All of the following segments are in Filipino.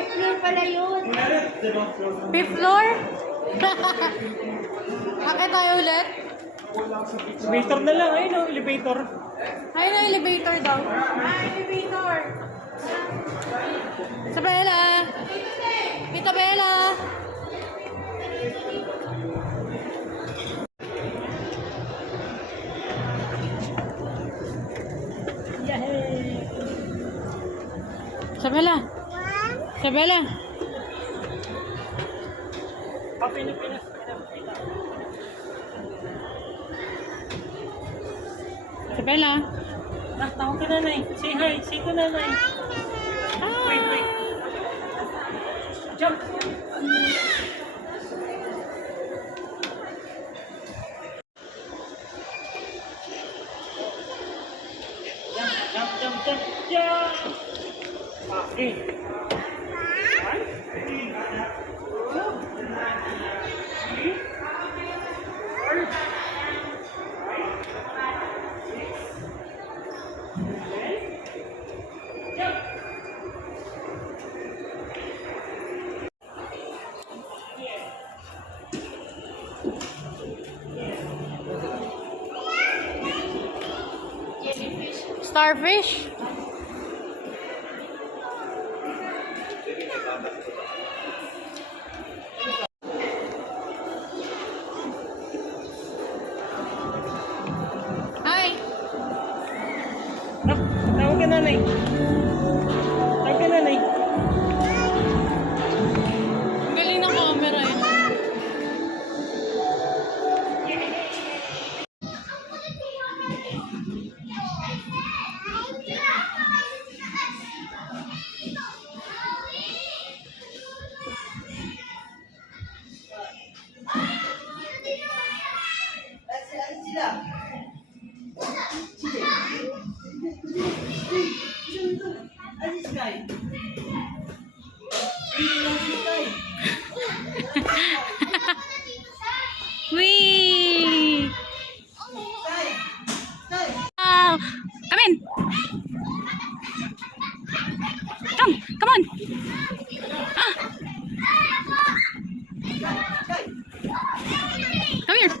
Fifth floor pala yun. Fifth floor? Bakit tayo ulit? Elevator na lang. Ayun o, elevator. Ayun na elevator daw. Elevator! Isabela! Tita Bella! Isabela! Isabela! Pinipinas. Isabela! Tawag ka nanay. Say hi. Say to nanay. Wait. Jump. Jump. Okay. Starfish? Hi! Tawag ka nanay. Ang galing ng camera eh. Wee! Wow! Come in! Come on! Ah. Come here!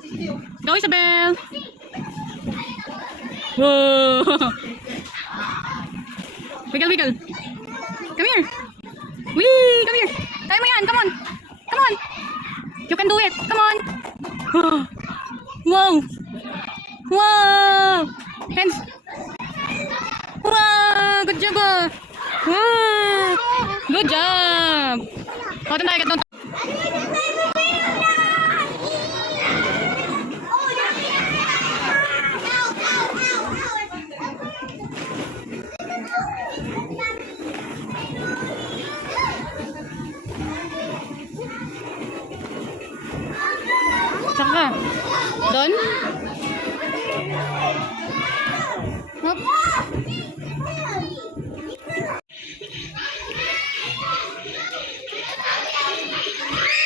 Go, Isabel! Whoa! Wiggle! Come here! Wee! Come here! Kaya mo yan! Come on! You can do it! Come on! Wow! Hands! Wow! Good job! Wow! Good job! Oh, doon tayo. Saka? Doon? Hop.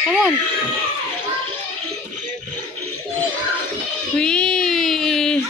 Come on. Wee.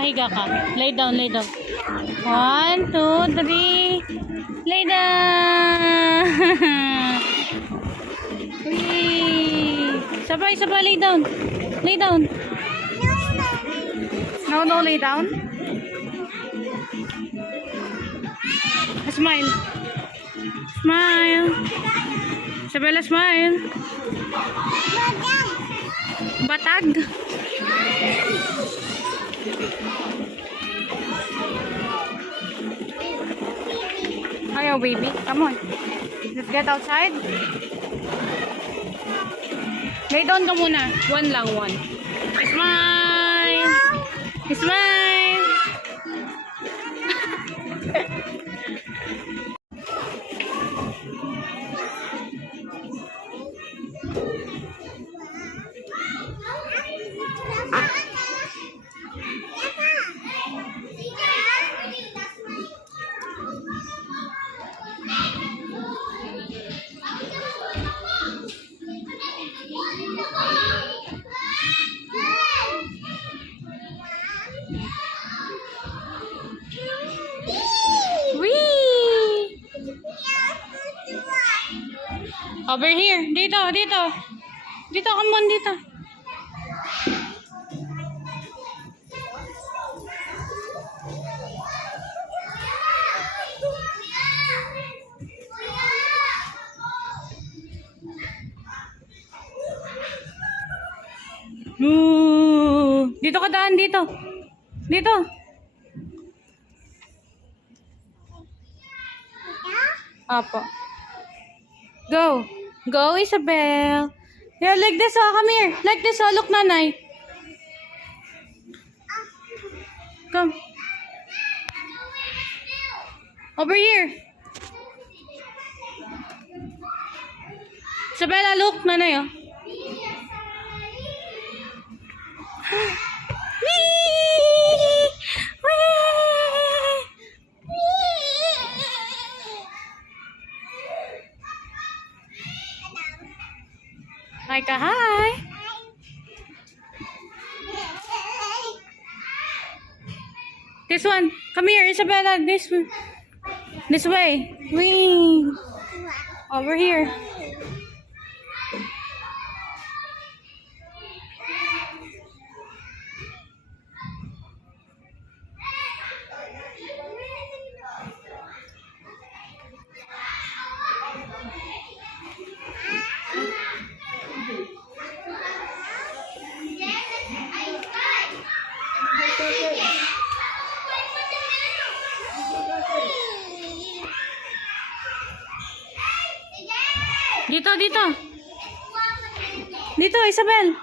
Higa ka. Lay down. 1, 2, 3. Lay down. Sabay, lay down. Lay down. No, lay down. Smile. Smile. Isabella, smile. Batag. Ayaw, baby. Come on. Let's get outside. Lay down ka muna. One lang, one. Smile. Smile. Wee! Over here. Dito. Dito, come on, dito. Dito ka daan, dito. Dito. Apo. Go. Go, Isabel. Yeah, like this, oh. Come here. Like this, oh. Look, nanay. Come. Over here. Isabella, look, nanay, oh. Hi ka, hi. This one. Come here, Isabella. This one. This way. Wee. Over here. Dito. Dito, Isabel.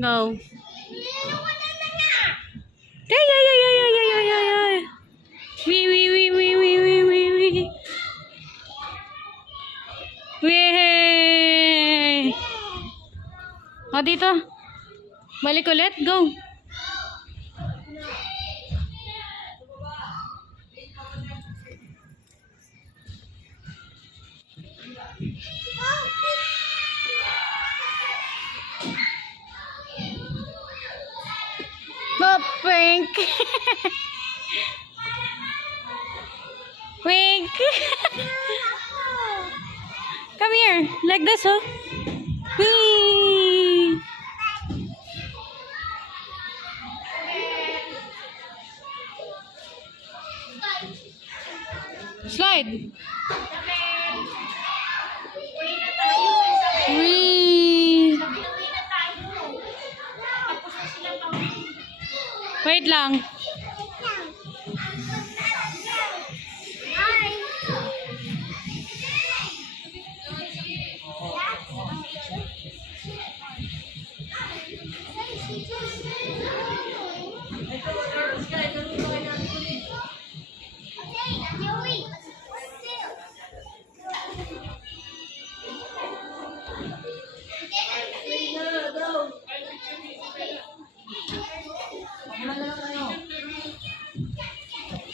Go. Ay. Wee. Wee. O, dito. Balik ulit. Go. Oh, pink. Pink. Come here. Like this, oh. Whee! Slide. Whee! Wait lang.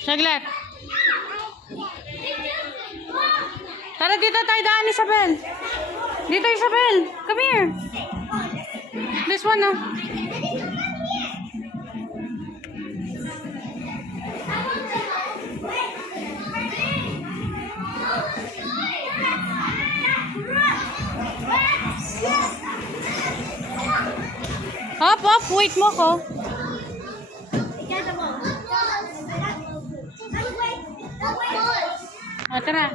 Saglit. Tara dito tayo daan, Isabel. Dito, Isabel. Come here. This one, oh. Wait mo ko. O, tara.